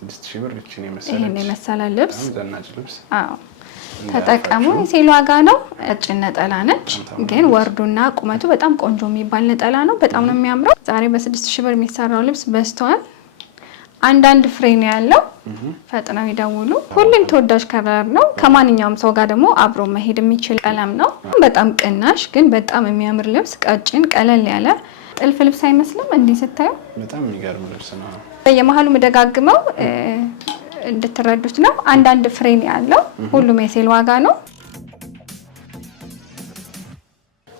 6000 ብር እቺ ነው የመሰለ ልብስ ዘናጭ ልብስ ተጠቀሙ። የሴል ዋጋ ነው። ቀጭን ነጠላ ነች ግን ወርዱና ቁመቱ በጣም ቆንጆ የሚባል ነጠላ ነው። በጣም ነው የሚያምረው። ዛሬ በ6000 ብር የሚሰራው ልብስ በስተዋል። አንዳንድ ፍሬ ነው ያለው። ፈጥነው ይደውሉ። ሁሉም ተወዳጅ ከለር ነው። ከማንኛውም ሰው ጋር ደግሞ አብሮ መሄድ የሚችል ቀለም ነው። በጣም ቅናሽ ግን በጣም የሚያምር ልብስ፣ ቀጭን ቀለል ያለ ጥልፍ ልብስ አይመስልም? እንዲህ ስታዩ በጣም የሚገርም ልብስ ነው። በየመሃሉ መደጋግመው እንድትረዱት ነው። አንዳንድ ፍሬ ነው ያለው። ሁሉም የሴል ዋጋ ነው።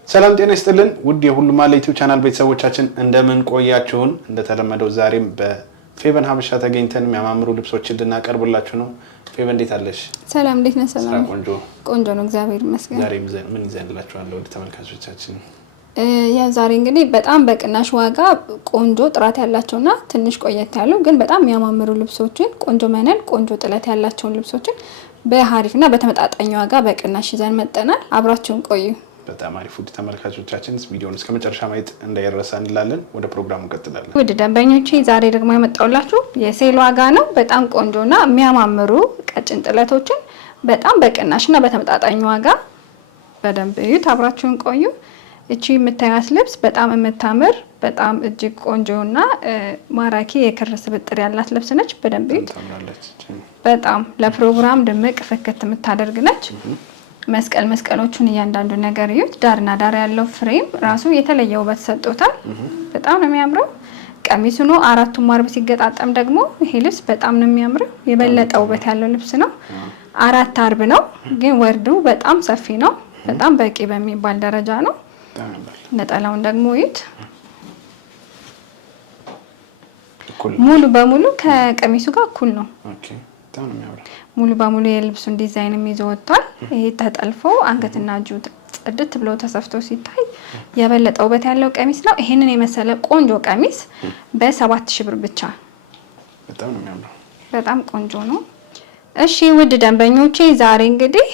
ሰላም ጤና ይስጥልን ውድ የሁሉም አለ ዩቲዩብ ቻናል ቤተሰቦቻችን እንደምን ቆያችሁን? እንደተለመደው ዛሬም በፌቨን ሀበሻ ተገኝተን የሚያማምሩ ልብሶችን እንድናቀርብላችሁ ነው። ፌቨን እንዴት አለሽ? ሰላም እንዴት ነህ? ሰላም ቆንጆ ነው እግዚአብሔር ይመስገን። ዛሬ ምን ይዘንላችኋል ወደ ተመልካቾቻችን? ዛሬ እንግዲህ በጣም በቅናሽ ዋጋ ቆንጆ ጥራት ያላቸውና ትንሽ ቆየት ያሉ ግን በጣም የሚያማምሩ ልብሶችን ቆንጆ መነን ቆንጆ ጥለት ያላቸውን ልብሶችን በአሪፍና በተመጣጣኝ ዋጋ በቅናሽ ይዘን መጥተናል። አብራችሁን ቆዩ። በጣም አሪፍ ውድ ተመልካቾቻችን ቪዲዮውን እስከመጨረሻ ማየት እንዳይረሳ እንላለን። ወደ ፕሮግራሙ እንቀጥላለን። ውድ ደንበኞቼ ዛሬ ደግሞ የመጣውላችሁ የሴል ዋጋ ነው። በጣም ቆንጆና የሚያማምሩ ቀጭን ጥለቶችን በጣም በቅናሽና በተመጣጣኝ ዋጋ በደንብ እዩት። አብራችሁን ቆዩ። እቺ የምታዩት ልብስ በጣም የምታምር በጣም እጅግ ቆንጆና ማራኪ የክር ስብጥር ያላት ልብስ ነች። በደንብ እዩት። በጣም ለፕሮግራም ድምቅ ፍክት የምታደርግ ነች። መስቀሎቹን እያንዳንዱ ነገር እዩት። ዳርና ዳር ያለው ፍሬም ራሱ የተለየ ውበት ሰጥቶታል። በጣም ነው የሚያምረው። ቀሚሱ ነው አራቱም አርብ ሲገጣጠም ደግሞ ይሄ ልብስ በጣም ነው የሚያምረው። የበለጠ ውበት ያለው ልብስ ነው። አራት አርብ ነው ግን ወርዱ በጣም ሰፊ ነው። በጣም በቂ በሚባል ደረጃ ነው። ነጠላውን ደግሞ እዩት። ሙሉ በሙሉ ከቀሚሱ ጋር እኩል ነው። ሙሉ በሙሉ የልብሱን ዲዛይን ይዞ ወጥቷል። ይሄ ተጠልፎ አንገትና እጁ ጽድት ብሎ ተሰፍቶ ሲታይ የበለጠ ውበት ያለው ቀሚስ ነው። ይሄንን የመሰለ ቆንጆ ቀሚስ በ7000 ብር ብቻ። በጣም ነው የሚያምረው። በጣም ቆንጆ ነው። እሺ ውድ ደንበኞቼ ዛሬ እንግዲህ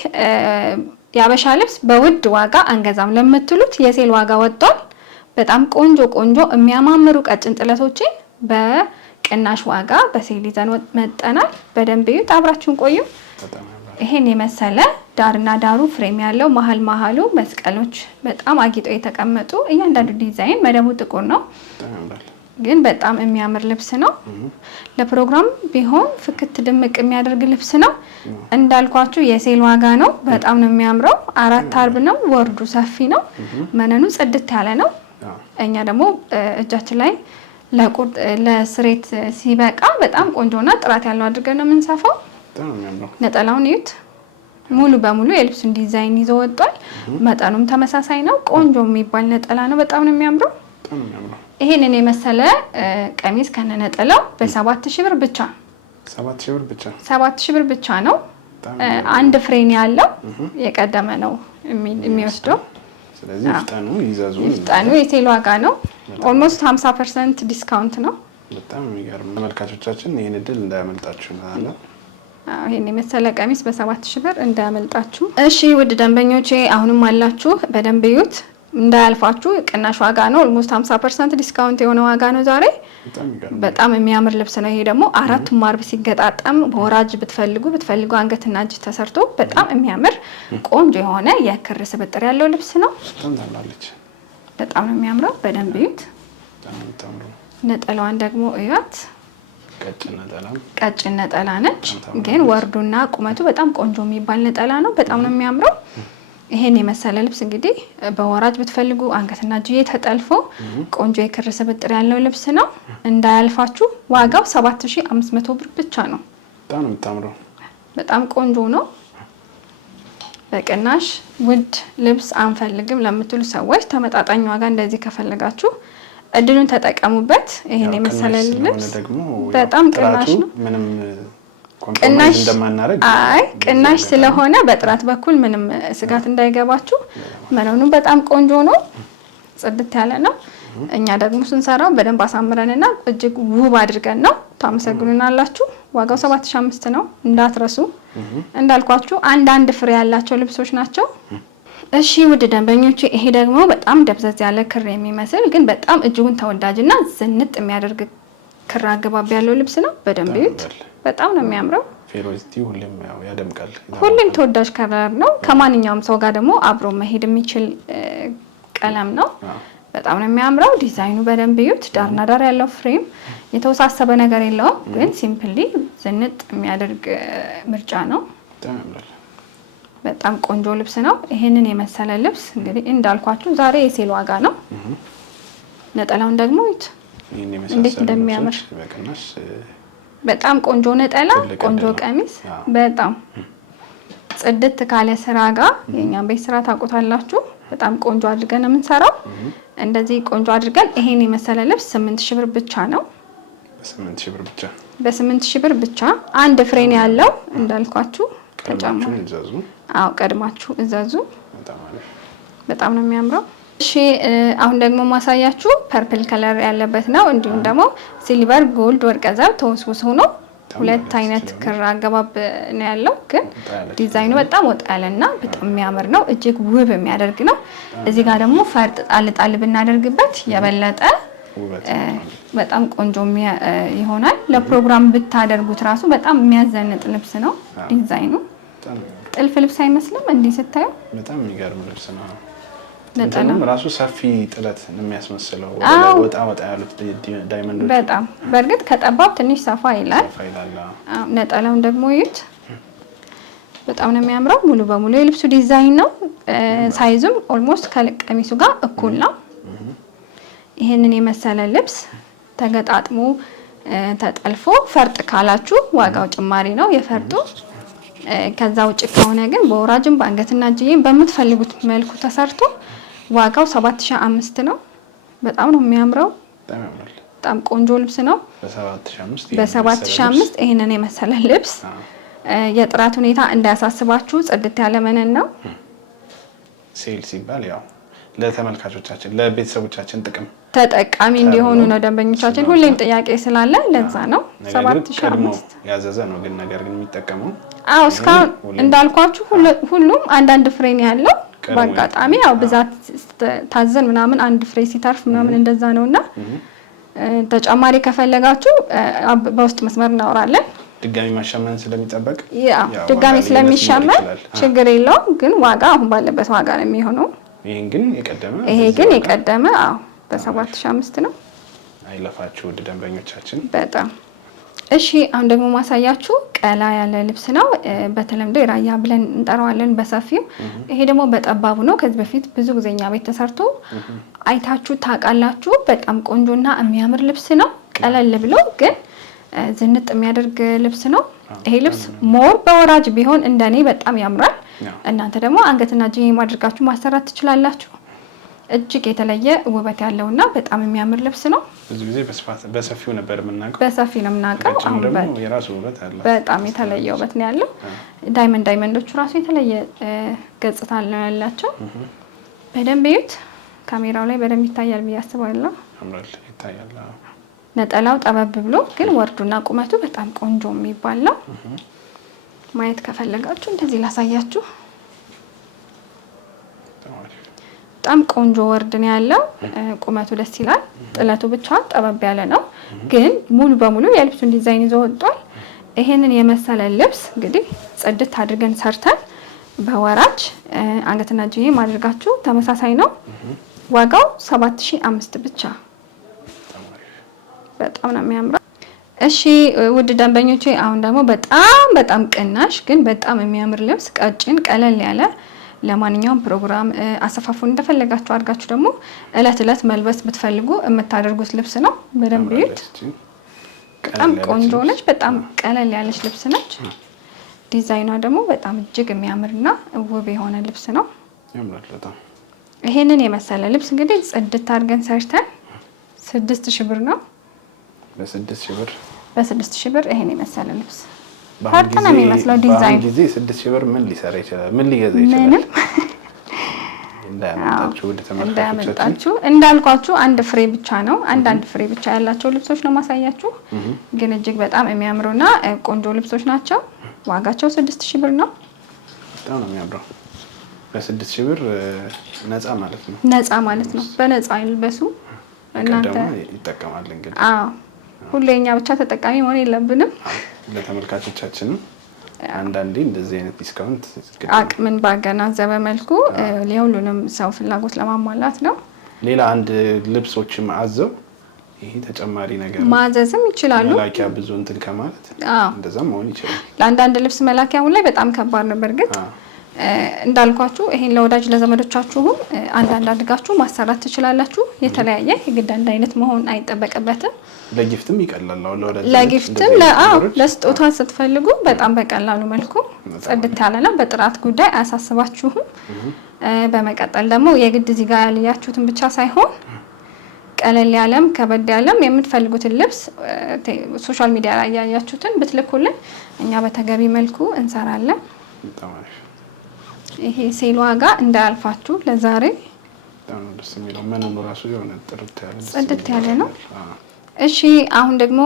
የአበሻ ልብስ በውድ ዋጋ አንገዛም ለምትሉት የሴል ዋጋ ወጥቷል። በጣም ቆንጆ የሚያማምሩ ቀጭን ጥለቶችን በቅናሽ ዋጋ በሴል ይዘን መጥተናል። በደንብ እዩት። አብራችሁን ቆዩ። ይሄን የመሰለ ዳርና ዳሩ ፍሬም ያለው መሀሉ መስቀሎች በጣም አጊጠው የተቀመጡ እያንዳንዱ ዲዛይን መደቡ ጥቁር ነው ግን በጣም የሚያምር ልብስ ነው። ለፕሮግራም ቢሆን ፍክት ድምቅ የሚያደርግ ልብስ ነው። እንዳልኳችሁ የሴል ዋጋ ነው። በጣም ነው የሚያምረው። አራት አርብ ነው። ወርዱ ሰፊ ነው። መነኑ ጽድት ያለ ነው። እኛ ደግሞ እጃችን ላይ ለስሬት ሲበቃ በጣም ቆንጆና ጥራት ያለው አድርገን ነው የምንሰፋው። ነጠላውን እዩት። ሙሉ በሙሉ የልብሱን ዲዛይን ይዞ ወጥቷል። መጠኑም ተመሳሳይ ነው። ቆንጆ የሚባል ነጠላ ነው። በጣም ነው የሚያምረው። ይሄንን የመሰለ ቀሚስ ከነነጠላው በ7000 ብር ብቻ። 7000 ብር ብቻ ነው። አንድ ፍሬን ያለው የቀደመ ነው የሚወስደው። ስለዚህ ፍጣኑ ይዛዙ። ፍጣኑ የሴል ዋጋ ነው። ኦልሞስት 50% ዲስካውንት ነው። በጣም የሚገርም ተመልካቾቻችን ይሄን እድል እንዳያመልጣችሁ ማለት ይሄን የመሰለ ቀሚስ በ7000 ብር እንዳያመልጣችሁ። እሺ ውድ ደንበኞቼ አሁንም አላችሁ በደንብ እዩት እንዳያልፋችሁ። ቅናሽ ዋጋ ነው። ኦልሞስት 50% ዲስካውንት የሆነ ዋጋ ነው ዛሬ። በጣም የሚያምር ልብስ ነው። ይሄ ደግሞ አራቱም አርብ ሲገጣጠም በወራጅ ብትፈልጉ አንገትና እጅ ተሰርቶ በጣም የሚያምር ቆንጆ የሆነ የክር ስብጥር ያለው ልብስ ነው። በጣም ነው የሚያምረው። በደንብ እዩት። ነጠላዋን ደግሞ እዩት። ቀጭን ነጠላ ነች ግን ወርዱና ቁመቱ በጣም ቆንጆ የሚባል ነጠላ ነው። በጣም ነው የሚያምረው። ይሄን የመሰለ ልብስ እንግዲህ በወራጅ ብትፈልጉ አንገትና እጅ ተጠልፎ ቆንጆ የክር ስብጥር ያለው ልብስ ነው። እንዳያልፋችሁ። ዋጋው 7500 ብር ብቻ ነው። በጣም ነው የምታምረው። በጣም ቆንጆ ነው። በቅናሽ ውድ ልብስ አንፈልግም ለምትሉ ሰዎች ተመጣጣኝ ዋጋ እንደዚህ ከፈለጋችሁ እድሉን ተጠቀሙበት። ይሄን የመሰለ ልብስ በጣም ቅናሽ ነው። ምንም ቅናሽ እንደማናረግ ቅናሽ ስለሆነ በጥራት በኩል ምንም ስጋት እንዳይገባችሁ። መነኑ በጣም ቆንጆ ነው። ጽድት ያለ ነው። እኛ ደግሞ ስንሰራው በደንብ አሳምረንና እጅግ ውብ አድርገን ነው። ታመሰግኑናላችሁ። ዋጋው 7500 ነው እንዳትረሱ። እንዳልኳችሁ አንዳንድ ፍሬ ያላቸው ልብሶች ናቸው። እሺ ውድ ደንበኞቼ ይሄ ደግሞ በጣም ደብዘዝ ያለ ክር የሚመስል ግን በጣም እጅጉን ተወዳጅና ዝንጥ የሚያደርግ ክር አገባብ ያለው ልብስ ነው። በደንብ እዩት። በጣም ነው የሚያምረው። ፌሮዚቲ ሁሌም ያው ያደምቃል። ሁሌም ተወዳጅ ከለር ነው። ከማንኛውም ሰው ጋር ደግሞ አብሮ መሄድ የሚችል ቀለም ነው። በጣም ነው የሚያምረው። ዲዛይኑ በደንብ እዩት። ዳርና ዳር ያለው ፍሬም የተወሳሰበ ነገር የለውም፣ ግን ሲምፕሊ ዝንጥ የሚያደርግ ምርጫ ነው። በጣም ቆንጆ ልብስ ነው። ይሄንን የመሰለ ልብስ እንግዲህ እንዳልኳችሁ ዛሬ የሴል ዋጋ ነው። ነጠላውን ደግሞ እዩት እንዴት እንደሚያምር። በጣም ቆንጆ ነጠላ፣ ቆንጆ ቀሚስ፣ በጣም ጽድት ካለ ስራ ጋር የኛን ቤት ስራ ታውቁታላችሁ። በጣም ቆንጆ አድርገን ነው የምንሰራው። እንደዚህ ቆንጆ አድርገን ይሄን የመሰለ ልብስ 8000 ብር ብቻ ነው። በ8000 ብር ብቻ በ8000 ብር ብቻ አንድ ፍሬን ያለው እንዳልኳችሁ ተጨማሪ እዘዙ። አዎ ቀድማችሁ እዘዙ። በጣም ነው የሚያምረው። እሺ አሁን ደግሞ ማሳያችሁ ፐርፕል ከለር ያለበት ነው። እንዲሁም ደግሞ ሲልቨር፣ ጎልድ፣ ወርቀ ዘብ ተወስውሶ ነው። ሁለት አይነት ክር አገባብ ነው ያለው፣ ግን ዲዛይኑ በጣም ወጣ ያለና በጣም የሚያምር ነው። እጅግ ውብ የሚያደርግ ነው። እዚህ ጋር ደግሞ ፈርጥ ጣል ጣል ብናደርግበት የበለጠ በጣም ቆንጆ ይሆናል። ለፕሮግራም ብታደርጉት ራሱ በጣም የሚያዘንጥ ልብስ ነው። ዲዛይኑ ጥልፍ ልብስ አይመስልም? እንዲህ ስታዩ በጣም የሚገርም ልብስ ነው። ነጠላው ራሱ ሰፊ ጥለት የሚያስመስለው ወጣ ወጣ ያሉት ዳይመንዶች በጣም በእርግጥ ከጠባብ ትንሽ ሰፋ ይላል። ነጠላውን ደግሞ እዩት። በጣም ነው የሚያምረው። ሙሉ በሙሉ የልብሱ ዲዛይን ነው። ሳይዙም ኦልሞስት ከቀሚሱ ጋር እኩል ነው። ይሄንን የመሰለ ልብስ ተገጣጥሞ ተጠልፎ ፈርጥ ካላችሁ ዋጋው ጭማሪ ነው የፈርጡ። ከዛ ውጭ ከሆነ ግን በወራጅም በአንገትና እጅዬም በምትፈልጉት መልኩ ተሰርቶ ዋጋው 7500 ነው። በጣም ነው የሚያምረው። በጣም ቆንጆ ልብስ ነው። በ7500 ይሄንን የመሰለ ልብስ የጥራት ሁኔታ እንዳያሳስባችሁ ጽድት ያለ መነን ነው። ሴል ሲባል ያው ለተመልካቾቻችን ለቤተሰቦቻችን ጥቅም ተጠቃሚ እንዲሆኑ ነው ደንበኞቻችን። ሁሌም ጥያቄ ስላለ ለዛ ነው 7500 ያዘዘ ነው። ግን ነገር ግን የሚጠቀመው እስካሁን እንዳልኳችሁ ሁሉም አንዳንድ ፍሬ ነው ያለው። በአጋጣሚ ያው ብዛት ታዘን ምናምን አንድ ፍሬ ሲተርፍ ምናምን እንደዛ ነውና ተጨማሪ ከፈለጋችሁ በውስጥ መስመር እናወራለን። ድጋሚ ማሸመን ስለሚጠበቅ ድጋሚ ስለሚሸመን ችግር የለውም። ግን ዋጋ አሁን ባለበት ዋጋ ነው የሚሆነው። ይሄ ግን የቀደመ በ7500 ነው። አይለፋችሁ ውድ ደንበኞቻችን በጣም እሺ። አሁን ደግሞ ማሳያችሁ ቀላ ያለ ልብስ ነው። በተለምዶ የራያ ብለን እንጠራዋለን በሰፊው። ይሄ ደግሞ በጠባቡ ነው። ከዚህ በፊት ብዙ ጊዜ እኛ ቤት ተሰርቶ አይታችሁ ታውቃላችሁ። በጣም ቆንጆና የሚያምር ልብስ ነው። ቀለል ብሎ ግን ዝንጥ የሚያደርግ ልብስ ነው። ይሄ ልብስ ሞር በወራጅ ቢሆን እንደኔ በጣም ያምራል። እናንተ ደግሞ አንገትና እጅ ማድረጋችሁ ማሰራት ትችላላችሁ። እጅግ የተለየ ውበት ያለውና በጣም የሚያምር ልብስ ነው። ብዙ ጊዜ በሰፊው ነበር የምናውቀው። በሰፊ ነው የምናውቀው። አሁን ደግሞ የራሱ ውበት አለ። በጣም የተለየ ውበት ነው ያለው። ዳይመንዶቹ ራሱ የተለየ ገጽታ ነው ያላቸው። በደንብ እዩት። ካሜራው ላይ በደንብ ይታያል ብዬ አስባለሁ። አምራል ይታያል። ነጠላው ጠበብ ብሎ ግን ወርዱና ቁመቱ በጣም ቆንጆ የሚባል ነው። ማየት ከፈለጋችሁ እንደዚህ ላሳያችሁ። በጣም ቆንጆ ወርድ ነው ያለው። ቁመቱ ደስ ይላል። ጥለቱ ብቻ ጠበብ ያለ ነው፣ ግን ሙሉ በሙሉ የልብሱን ዲዛይን ይዞ ወጥቷል። ይሄንን የመሰለ ልብስ እንግዲህ ጽድት አድርገን ሰርተን በወራጅ አንገትና እጅዬ ማድረጋችሁ ተመሳሳይ ነው። ዋጋው 7500 ብቻ። በጣም ነው የሚያምረው። እሺ ውድ ደንበኞቼ አሁን ደግሞ በጣም ቅናሽ ግን በጣም የሚያምር ልብስ ቀጭን ቀለል ያለ ለማንኛውም ፕሮግራም አሰፋፉን እንደፈለጋችሁ አድርጋችሁ ደግሞ እለት መልበስ ብትፈልጉ የምታደርጉት ልብስ ነው። በደንብ ይዩት። በጣም ቆንጆ ነች። በጣም ቀለል ያለች ልብስ ነች። ዲዛይኗ ደግሞ በጣም እጅግ የሚያምርና ውብ የሆነ ልብስ ነው። ይሄንን የመሰለ ልብስ እንግዲህ ጽድት አድርገን ሰርተን 6000 ብር ነው። በ6000 ብር ይሄን የመሰለ ልብስ ፈርጥ ነው የሚመስለው ዲዛይን። ጊዜ 6000 ብር ምን ሊሰራ ይችላል? ምን ሊገዛ ይችላል? እንዳያመጣችሁ እንዳልኳችሁ አንድ ፍሬ ብቻ ነው። አንድ ፍሬ ብቻ ያላቸው ልብሶች ነው ማሳያችሁ። ግን እጅግ በጣም የሚያምሩና ቆንጆ ልብሶች ናቸው። ዋጋቸው 6000 ብር ነው። በጣም ነው የሚያምረው። በ6000 ብር ነፃ ማለት ነው። በነፃ ይልበሱ እናንተ ይጠቀማል እንግዲህ። ሁሌኛ ብቻ ተጠቃሚ መሆን የለብንም። ለተመልካቾቻችንም አንዳንዴ እንደዚህ አይነት ዲስካውንት አቅምን ባገናዘበ መልኩ ለሁሉንም ሰው ፍላጎት ለማሟላት ነው። ሌላ አንድ ልብሶችም አዘው ይሄ ተጨማሪ ነገር ማዘዝም ይችላሉ። መላኪያ ብዙ እንትን ከማለት እንደዛም መሆን ይችላል። ለአንዳንድ ልብስ መላኪያ አሁን ላይ በጣም ከባድ ነው። በእርግጥ እንዳልኳችሁ ይሄን ለወዳጅ ለዘመዶቻችሁም አንዳንድ አድርጋችሁ ማሰራት ትችላላችሁ። የተለያየ የግድ አንድ አይነት መሆን አይጠበቅበትም። ለጊፍትም ይቀላል። ለጊፍትም ለስጦታ ስትፈልጉ በጣም በቀላሉ መልኩ ጽድት ያለና በጥራት ጉዳይ አያሳስባችሁም። በመቀጠል ደግሞ የግድ እዚህ ጋር ያልያችሁትን ብቻ ሳይሆን ቀለል ያለም ከበድ ያለም የምትፈልጉትን ልብስ ሶሻል ሚዲያ ላይ ያያችሁትን ብትልኩልን እኛ በተገቢ መልኩ እንሰራለን። ይሄ ሴል ዋጋ እንዳያልፋችሁ ለዛሬ በጣም ደስ የሚለው ምንም ራሱ የሆነ ጽድት ያለ ነው። እሺ አሁን ደግሞ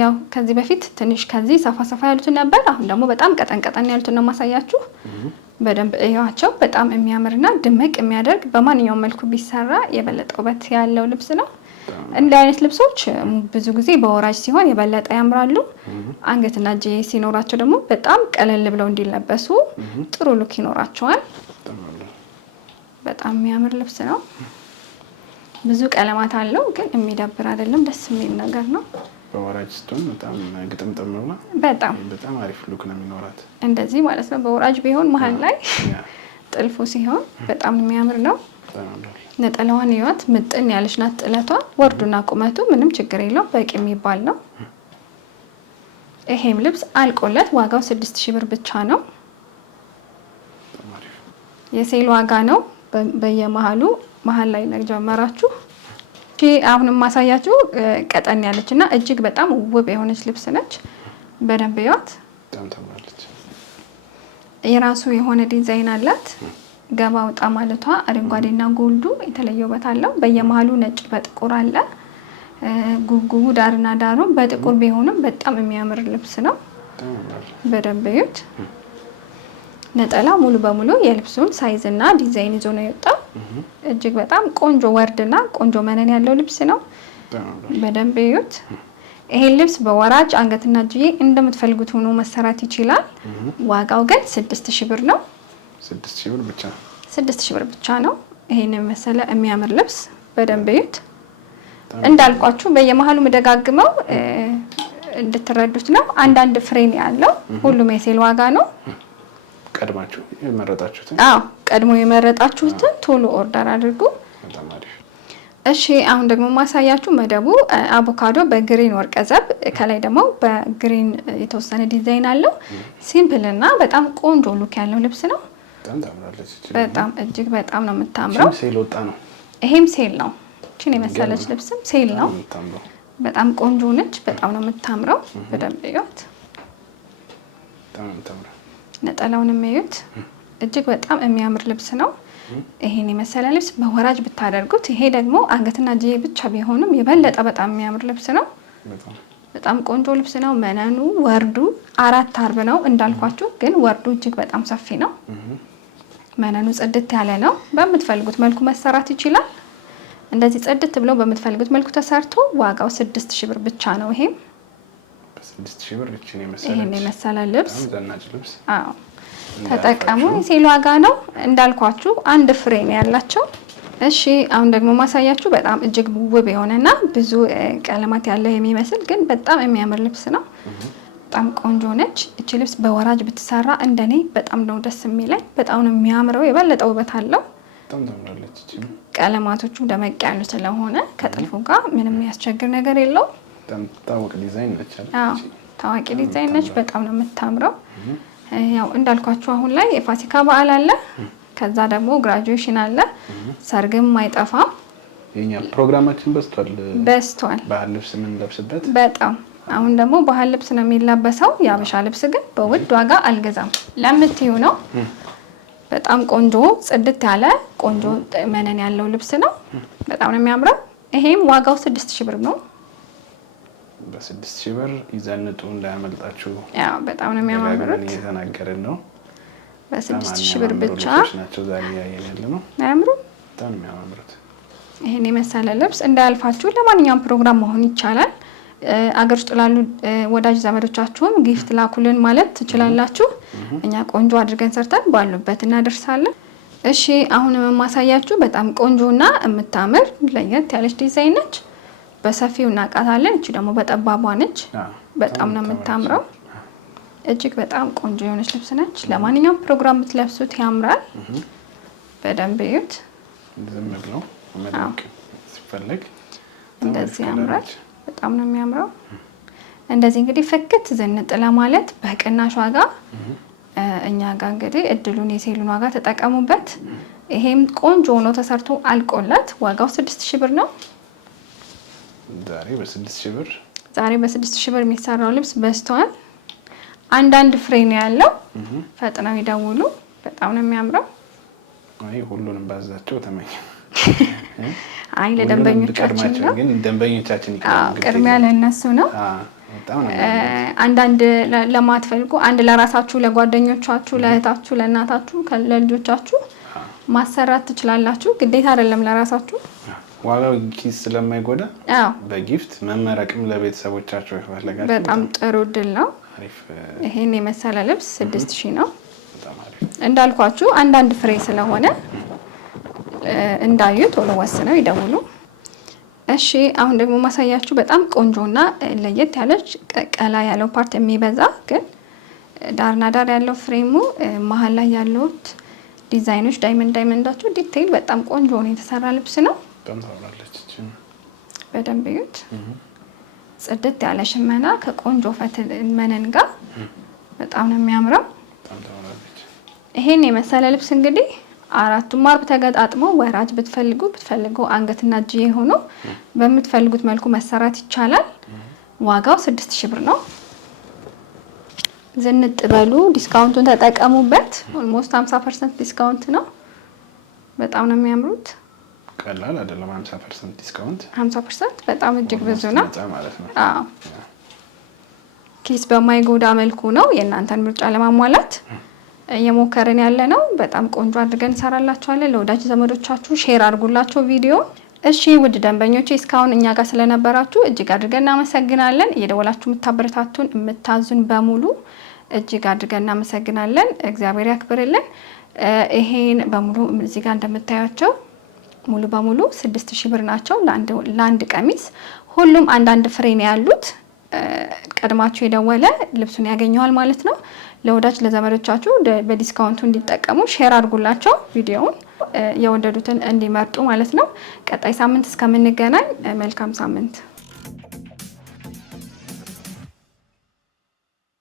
ያው ከዚህ በፊት ትንሽ ከዚህ ሰፋ ሰፋ ያሉትን ነበር። አሁን ደግሞ በጣም ቀጠን ቀጠን ያሉትን ነው ማሳያችሁ። በደንብ እያቸው። በጣም የሚያምርና ድምቅ የሚያደርግ በማንኛውም መልኩ ቢሰራ የበለጠ ውበት ያለው ልብስ ነው። እንዲህ አይነት ልብሶች ብዙ ጊዜ በወራጅ ሲሆን የበለጠ ያምራሉ። አንገትና እጅ ሲኖራቸው ደግሞ በጣም ቀለል ብለው እንዲለበሱ ጥሩ ሉክ ይኖራቸዋል። በጣም የሚያምር ልብስ ነው። ብዙ ቀለማት አለው ግን የሚደብር አይደለም። ደስ የሚል ነገር ነው። በወራጅ ስትሆን በጣም ግጥምጥም ብላ በጣም አሪፍ ሉክ ነው የሚኖራት። እንደዚህ ማለት ነው። በወራጅ ቢሆን መሀል ላይ ጥልፉ ሲሆን በጣም የሚያምር ነው። ነጠላዋን ይዋት ምጥን ያለች ናት። ጥለቷ ወርዱና ቁመቱ ምንም ችግር የለው በቂ የሚባል ነው። ይሄም ልብስ አልቆለት ዋጋው 6000 ብር ብቻ ነው። የሴል ዋጋ ነው። በየመሃሉ መሀል ላይ ለጀመራችሁ አሁንም ማሳያችሁ ቀጠን ያለችና እጅግ በጣም ውብ የሆነች ልብስ ነች። በደንብ ይዋት። የራሱ የሆነ ዲዛይን አላት። ገባ ወጣ ማለቷ አረንጓዴና ጎልዱ የተለየ ውበት አለው። በየመሃሉ ነጭ በጥቁር አለ። ጉጉቡ ዳርና ዳሩ በጥቁር ቢሆንም በጣም የሚያምር ልብስ ነው። በደንብ ይዩት። ነጠላ ሙሉ በሙሉ የልብሱን ሳይዝና ዲዛይን ይዞ ነው የወጣው። እጅግ በጣም ቆንጆ ወርድና ቆንጆ መነን ያለው ልብስ ነው። በደንብ ይዩት። ይሄን ልብስ በወራጅ አንገትና እጅዬ እንደምትፈልጉት ሆኖ መሰራት ይችላል። ዋጋው ግን 6000 ብር ነው። 6000 ብር ብቻ 6000 ብር ብቻ ነው። ይሄን መሰለ የሚያምር ልብስ በደንብ ይዩት። እንዳልኳችሁ በየመሃሉ መደጋግመው እንድትረዱት ነው። አንዳንድ ፍሬም ያለው ሁሉም የሴል ዋጋ ነው። ቀድማችሁ የመረጣችሁትን ቀድሞ የመረጣችሁትን ቶሎ ኦርደር አድርጉ። እሺ አሁን ደግሞ ማሳያችሁ መደቡ አቮካዶ በግሪን ወርቀ ዘብ ከላይ ደግሞ በግሪን የተወሰነ ዲዛይን አለው። ሲምፕል እና በጣም ቆንጆ ሉክ ያለው ልብስ ነው። በጣም እጅግ በጣም ነው የምታምረው። ሴል ወጣ ነው። ይሄም ሴል ነው። እቺን የመሰለች ልብስም ሴል ነው። በጣም ቆንጆ ነች። በጣም ነው የምታምረው። በደንብ ይዩት። ነጠላውን የሚዩት እጅግ በጣም የሚያምር ልብስ ነው። ይሄን የመሰለ ልብስ በወራጅ ብታደርጉት፣ ይሄ ደግሞ አንገትና እጅዬ ብቻ ቢሆንም የበለጠ በጣም የሚያምር ልብስ ነው። በጣም ቆንጆ ልብስ ነው። መነኑ ወርዱ 4 አርብ ነው እንዳልኳችሁ፣ ግን ወርዱ እጅግ በጣም ሰፊ ነው። መነኑ ጽድት ያለ ነው። በምትፈልጉት መልኩ መሰራት ይችላል። እንደዚህ ጽድት ብሎ በምትፈልጉት መልኩ ተሰርቶ ዋጋው 6000 ብር ብቻ ነው። ይሄም 6000 ብር ይሄን የመሰለ ልብስ ተጠቀሙ። የሴል ዋጋ ነው እንዳልኳችሁ። አንድ ፍሬ ነው ያላቸው። እሺ አሁን ደግሞ ማሳያችሁ በጣም እጅግ ውብ የሆነና ብዙ ቀለማት ያለው የሚመስል ግን በጣም የሚያምር ልብስ ነው። በጣም ቆንጆ ነች። እቺ ልብስ በወራጅ ብትሰራ እንደኔ በጣም ነው ደስ የሚለኝ። በጣም ነው የሚያምረው። የበለጠ ውበት አለው። ቀለማቶቹ ደመቅ ያሉ ስለሆነ ከጥልፉ ጋር ምንም የሚያስቸግር ነገር የለው። ታዋቂ ዲዛይን ነች። ታዋቂ ዲዛይን ነች። በጣም ነው የምታምረው። ያው እንዳልኳችሁ አሁን ላይ የፋሲካ በዓል አለ። ከዛ ደግሞ ግራጁዌሽን አለ። ሰርግም አይጠፋም። የኛ ፕሮግራማችን በስቷል። ባህል ልብስ ምን ለብስበት በጣም አሁን ደግሞ ባህል ልብስ ነው የሚለበሰው። የአበሻ ልብስ ግን በውድ ዋጋ አልገዛም ለምትዩ ነው። በጣም ቆንጆ ጽድት ያለ ቆንጆ መነን ያለው ልብስ ነው። በጣም ነው የሚያምረው። ይሄም ዋጋው 6000 ብር ነው። በ6000 ብር ይዘንጡ እንዳያመልጣችሁ። ያው በጣም ነው የሚያምሩት። እየተናገርን ነው። በ6000 ብር ብቻ ናቸው ዛሬ ያየን ነው። አያምሩ? በጣም የሚያምሩት። ይሄን የመሰለ ልብስ እንዳያልፋችሁ። ለማንኛውም ፕሮግራም መሆን ይቻላል። አገር ውስጥ ላሉ ወዳጅ ዘመዶቻችሁም ጊፍት ላኩልን ማለት ትችላላችሁ። እኛ ቆንጆ አድርገን ሰርተን ባሉበት እናደርሳለን። እሺ አሁን የማሳያችሁ በጣም ቆንጆና የምታምር ለየት ያለች ዲዛይን ነች። በሰፊው እናቃታለን። እቺ ደግሞ በጠባቧ ነች። በጣም ነው የምታምረው። እጅግ በጣም ቆንጆ የሆነች ልብስ ነች። ለማንኛውም ፕሮግራም ብትለብሱት ያምራል። በደንብ እዩት። ዝም ብሎ መደምቅ ሲፈልግ እንደዚህ ያምራል። በጣም ነው የሚያምረው። እንደዚህ እንግዲህ ፍክት ዝንጥ ለማለት በቅናሽ ዋጋ እኛ ጋር እንግዲህ እድሉን የሴሉን ዋጋ ተጠቀሙበት። ይሄም ቆንጆ ሆኖ ተሰርቶ አልቆለት ዋጋው 6000 ብር ነው። ዛሬ በ6000 ብር የሚሰራው ልብስ በዝቷል። አንዳንድ ፍሬ ነው ያለው። ፈጥነው ይደውሉ። በጣም ነው የሚያምረው። አይ ሁሉንም ባዛቸው ተመኝ። አይ ለደንበኞቻችን ነው፣ ግን ደንበኞቻችን ይቀርማል። ቅድሚያ ለነሱ ነው። አንዳንድ ለማትፈልጉ አንድ ለራሳችሁ፣ ለጓደኞቻችሁ፣ ለእህታችሁ፣ ለእናታችሁ፣ ለልጆቻችሁ ማሰራት ትችላላችሁ። ግዴታ አይደለም ለራሳችሁ። ዋጋው ኪስ ስለማይጎዳ በጊፍት መመረቅም ለቤተሰቦቻችሁ ይፈልጋል። በጣም ጥሩ እድል ነው። ይሄን የመሰለ ልብስ 6000 ነው። እንዳልኳችሁ አንዳንድ ፍሬ ስለሆነ እንዳዩ ቶሎ ወስነው ይደውሉ። እሺ አሁን ደግሞ ማሳያችሁ በጣም ቆንጆና ለየት ያለች ቀላ ያለው ፓርት የሚበዛ ግን ዳርና ዳር ያለው ፍሬሙ መሀል ላይ ያሉት ዲዛይኖች ዳይመንዳቸው ዲቴይል በጣም ቆንጆ ነው የተሰራ ልብስ ነው። በደንብ እዩት። ጽድት ያለ ሽመና ከቆንጆ ፈትል መነን ጋር በጣም ነው የሚያምረው። ይሄን የመሰለ ልብስ እንግዲህ አራቱም አርብ ተገጣጥሞ ወራጅ ብትፈልጉ አንገትና እጅዬ ሆኖ በምትፈልጉት መልኩ መሰራት ይቻላል። ዋጋው 6000 ብር ነው። ዝንጥ በሉ፣ ዲስካውንቱን ተጠቀሙበት። ኦልሞስት 50% ዲስካውንት ነው። በጣም ነው የሚያምሩት። ቀላል አይደለም 50% ዲስካውንት። 50% በጣም እጅግ ብዙ ነው ማለት ነው። አዎ ኪስ በማይጎዳ መልኩ ነው የእናንተን ምርጫ ለማሟላት እየሞከርን ያለ ነው። በጣም ቆንጆ አድርገን እንሰራላችኋለን። ለወዳጅ ዘመዶቻችሁ ሼር አድርጉላችሁ ቪዲዮ። እሺ ውድ ደንበኞቼ እስካሁን እኛ ጋር ስለነበራችሁ እጅግ አድርገን እናመሰግናለን። እየደወላችሁ የምታበረታቱን የምታዙን በሙሉ እጅግ አድርገን እናመሰግናለን። እግዚአብሔር ያክብርልን። ይሄን በሙሉ እዚህ ጋር እንደምታያቸው ሙሉ በሙሉ 6000 ብር ናቸው ለአንድ ቀሚስ። ሁሉም አንዳንድ ፍሬ ነው ያሉት። ቀድማችሁ የደወለ ልብሱን ያገኘዋል ማለት ነው። ለወዳጅ ለዘመዶቻችሁ በዲስካውንቱ እንዲጠቀሙ ሼር አድርጉላቸው ቪዲዮውን፣ የወደዱትን እንዲመርጡ ማለት ነው። ቀጣይ ሳምንት እስከምንገናኝ መልካም ሳምንት